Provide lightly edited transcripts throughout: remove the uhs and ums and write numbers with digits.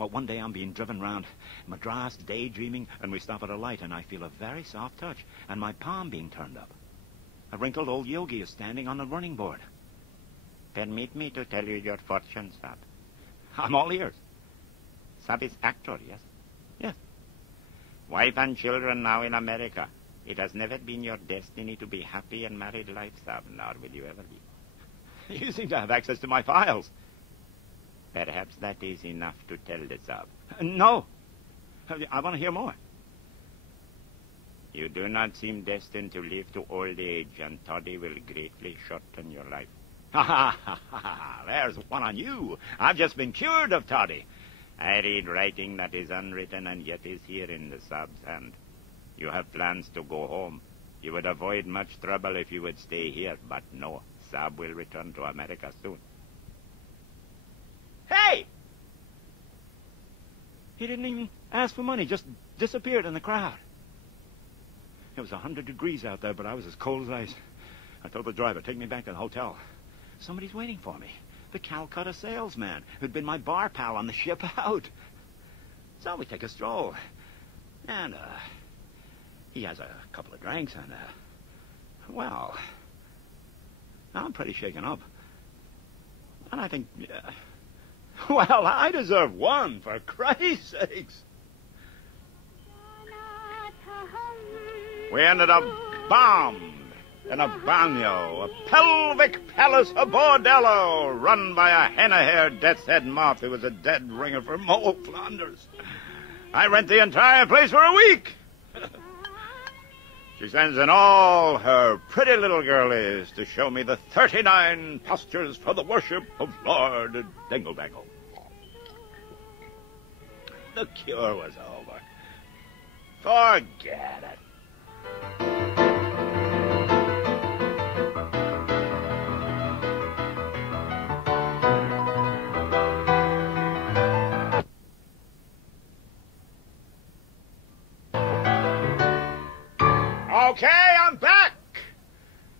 Well, one day I'm being driven round Madras daydreaming, and we stop at a light, and I feel a very soft touch, and my palm being turned up. A wrinkled old yogi is standing on the running board. Permit me to tell you your fortune, Sab. I'm all ears. Sab is actor, yes? Yes. Wife and children now in America. It has never been your destiny to be happy in married life, Sab, nor will you ever be. You seem to have access to my files. Perhaps that is enough to tell the Sab. No. I want to hear more. You do not seem destined to live to old age, and Toddy will greatly shorten your life. Ha ha ha ha! There's one on you. I've just been cured of toddy. I read writing that is unwritten and yet is here in the Sab's hand. You have plans to go home. You would avoid much trouble if you would stay here, but no, Sab will return to America soon. Hey! He didn't even ask for money, just disappeared in the crowd. It was 100 degrees out there, but I was as cold as ice. I told the driver, take me back to the hotel. Somebody's waiting for me. The Calcutta salesman, who'd been my bar pal on the ship out. So we take a stroll. And, he has a couple of drinks, and, well, I'm pretty shaken up. And I think, well, I deserve one, for Christ's sakes. We ended up bombed in a bagnio, a pelvic palace, a bordello, run by a henna-haired death's head moth who was a dead ringer for Mole Flanders. I rent the entire place for a week. She sends in all her pretty little girlies to show me the 39 postures for the worship of Lord Dinglebangle. The cure was over. Forget it. Okay, I'm back.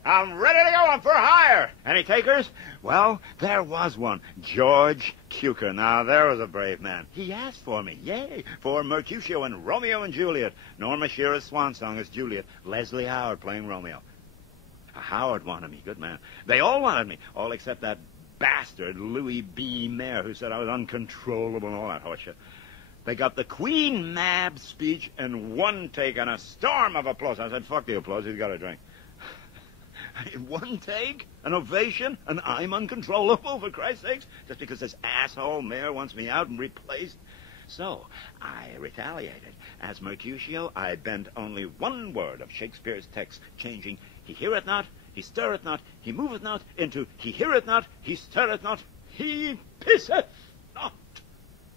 I'm ready to go. I'm for hire. Any takers? Well, there was one. George Cukor. Now, there was a brave man. He asked for me. Yay. For Mercutio and Romeo and Juliet. Norma Shearer's swan song as Juliet. Leslie Howard playing Romeo. Howard wanted me. Good man. They all wanted me. All except that bastard Louis B. Mayer who said I was uncontrollable and all that horseshit. They got the Queen Mab's speech in one take and a storm of applause. I said, fuck the applause, he's got a drink. In one take, an ovation, and I'm uncontrollable, for Christ's sakes, just because this asshole mayor wants me out and replaced. So, I retaliated. As Mercutio, I bent only one word of Shakespeare's text, changing he heareth not, he stirreth not, he moveth not, into he heareth not, he stirreth not, he pisseth not.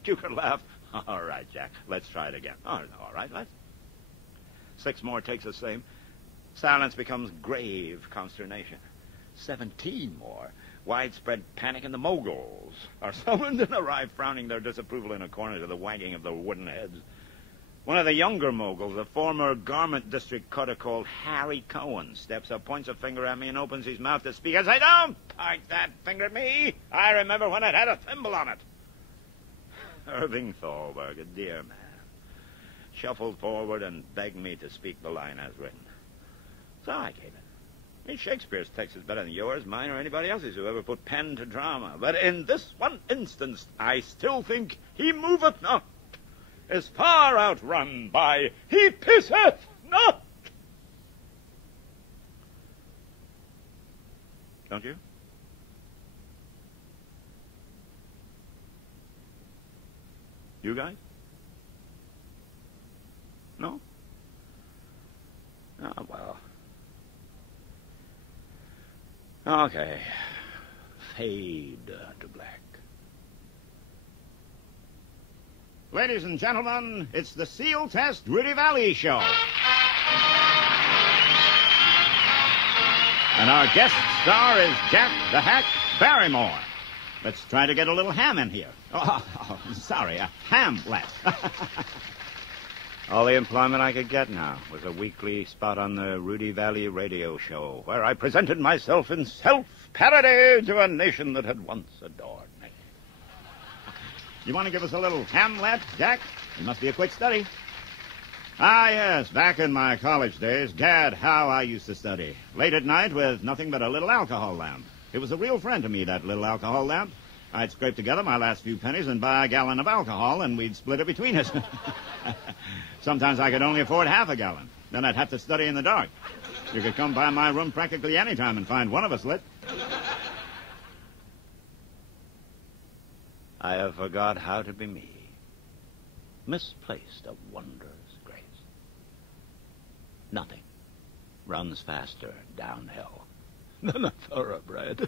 Cukor laughed. All right, Jack, let's try it again. All right, let's. 6 more takes the same. Silence becomes grave consternation. 17 more. Widespread panic, and the moguls are summoned and arrive frowning their disapproval in a corner to the wagging of their wooden heads. One of the younger moguls, a former garment district cutter called Harry Cohen, steps up, points a finger at me, and opens his mouth to speak. I say, don't point that finger at me. I remember when it had a thimble on it. Irving Thalberg, a dear man, shuffled forward and begged me to speak the line as written. So I gave it. I mean, Shakespeare's text is better than yours, mine, or anybody else's who ever put pen to drama. But in this one instance, I still think he moveth not, is far outrun by he pisseth not. Don't you? You guys? No? Oh, well. Okay. Fade to black. Ladies and gentlemen, it's the Seal Test Rudy Valley Show. And our guest star is Jack the Hack Barrymore. Let's try to get a little ham in here. Oh, sorry, a ham left. All the employment I could get now was a weekly spot on the Rudy Valley radio show, where I presented myself in self-parody to a nation that had once adored me. You want to give us a little Hamlet, Jack? It must be a quick study. Ah, yes, back in my college days, gad, how I used to study. Late at night with nothing but a little alcohol lamp. It was a real friend to me, that little alcohol lamp. I'd scrape together my last few pennies and buy a gallon of alcohol, and we'd split it between us. Sometimes I could only afford half a gallon. Then I'd have to study in the dark. You could come by my room practically any time and find one of us lit. I have forgot how to be me. Misplaced a wondrous grace. Nothing runs faster downhill than a thoroughbred.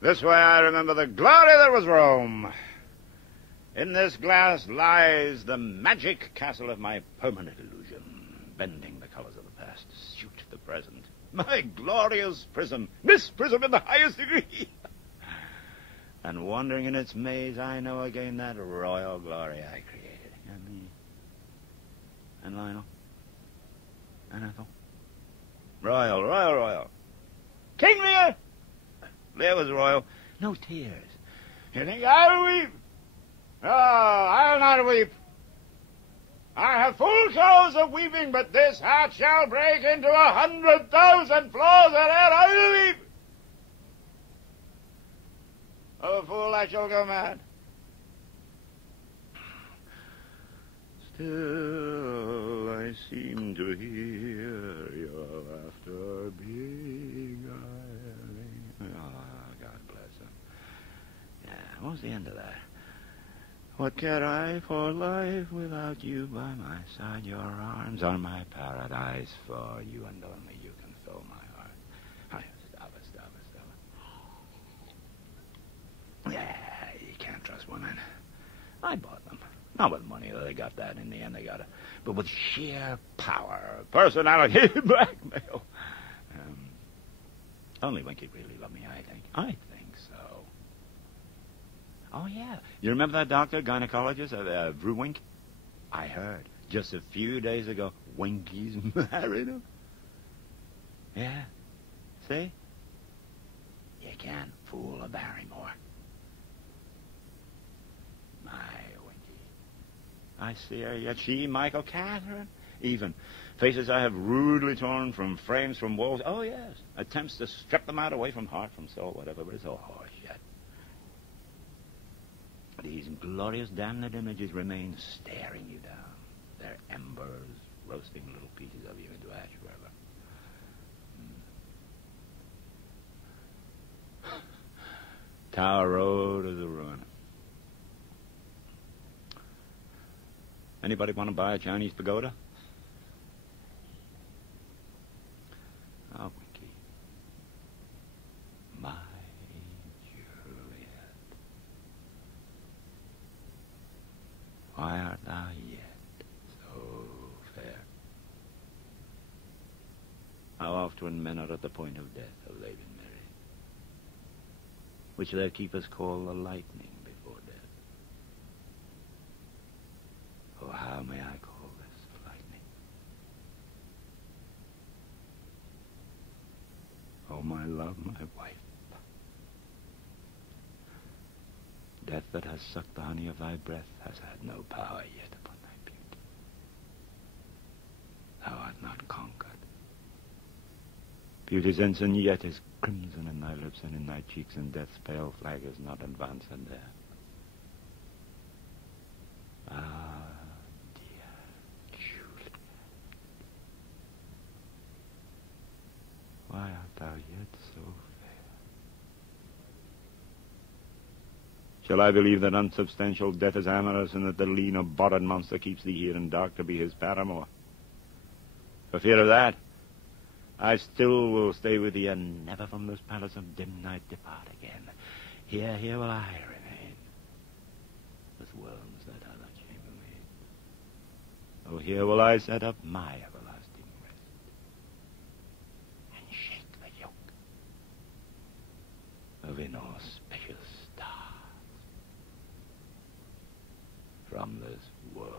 This way I remember the glory that was Rome. In this glass lies the magic castle of my permanent illusion, bending the colors of the past to suit the present. My glorious prism, Miss Prism in the highest degree. And wandering in its maze, I know again that royal glory I created. And me. And Lionel. And Ethel. Royal, royal, royal. King Lear! Lear was royal. No tears. You think I'll weep? Oh, I'll not weep. I have full cause of weeping, but this heart shall break into 100,000 flaws, and I'll weep. Oh, fool, I shall go mad. Still, I seem to hear your laughter beguiling. Oh, God bless him. Yeah, what was the end of that? What care I for life without you by my side? Your arms are my paradise, for you and only you can fill my heart. Stop it. Yeah, you can't trust women. I bought them. Not with money, though they got that. In the end, they got it. But with sheer power, personality, blackmail. Only Winky really loved me, I think. I think so. Oh, yeah. You remember that doctor, gynecologist, Vrewink? I heard just a few days ago, Winky's married him. Yeah. See? You can't fool a Barrymore. My Winky. I see her yet. She, Michael, Catherine. Even faces I have rudely torn from frames, from walls. Oh, yes. Attempts to strip them out away from heart, from soul, whatever, but it's all horse shit. These glorious damned images remain staring you down. Their embers roasting little pieces of you into ash forever. Tower Road is a ruin. Anybody want to buy a Chinese pagoda? Oh, Winky. My Juliet. Why art thou yet so fair? How often men are at the point of death, have they been married? Which their keepers call the lightning before death. Oh, how may I call this the lightning? Oh, my love, my wife. Death that has sucked the honey of thy breath has had no power yet upon thy beauty. Thou art not conquered. Beauty's ensign yet is crimson in thy lips and in thy cheeks, and death's pale flag is not advanced there. Ah, dear Juliet. Why art thou yet so fair? Shall I believe that unsubstantial death is amorous, and that the lean, abhorred monster keeps thee here in dark to be his paramour? For fear of that, I still will stay with thee, and never from this palace of dim night depart again. Here will I remain, with worms that other chambermaid. Oh, here will I set up my everlasting rest, and shake the yoke of inauspicious stars from this world.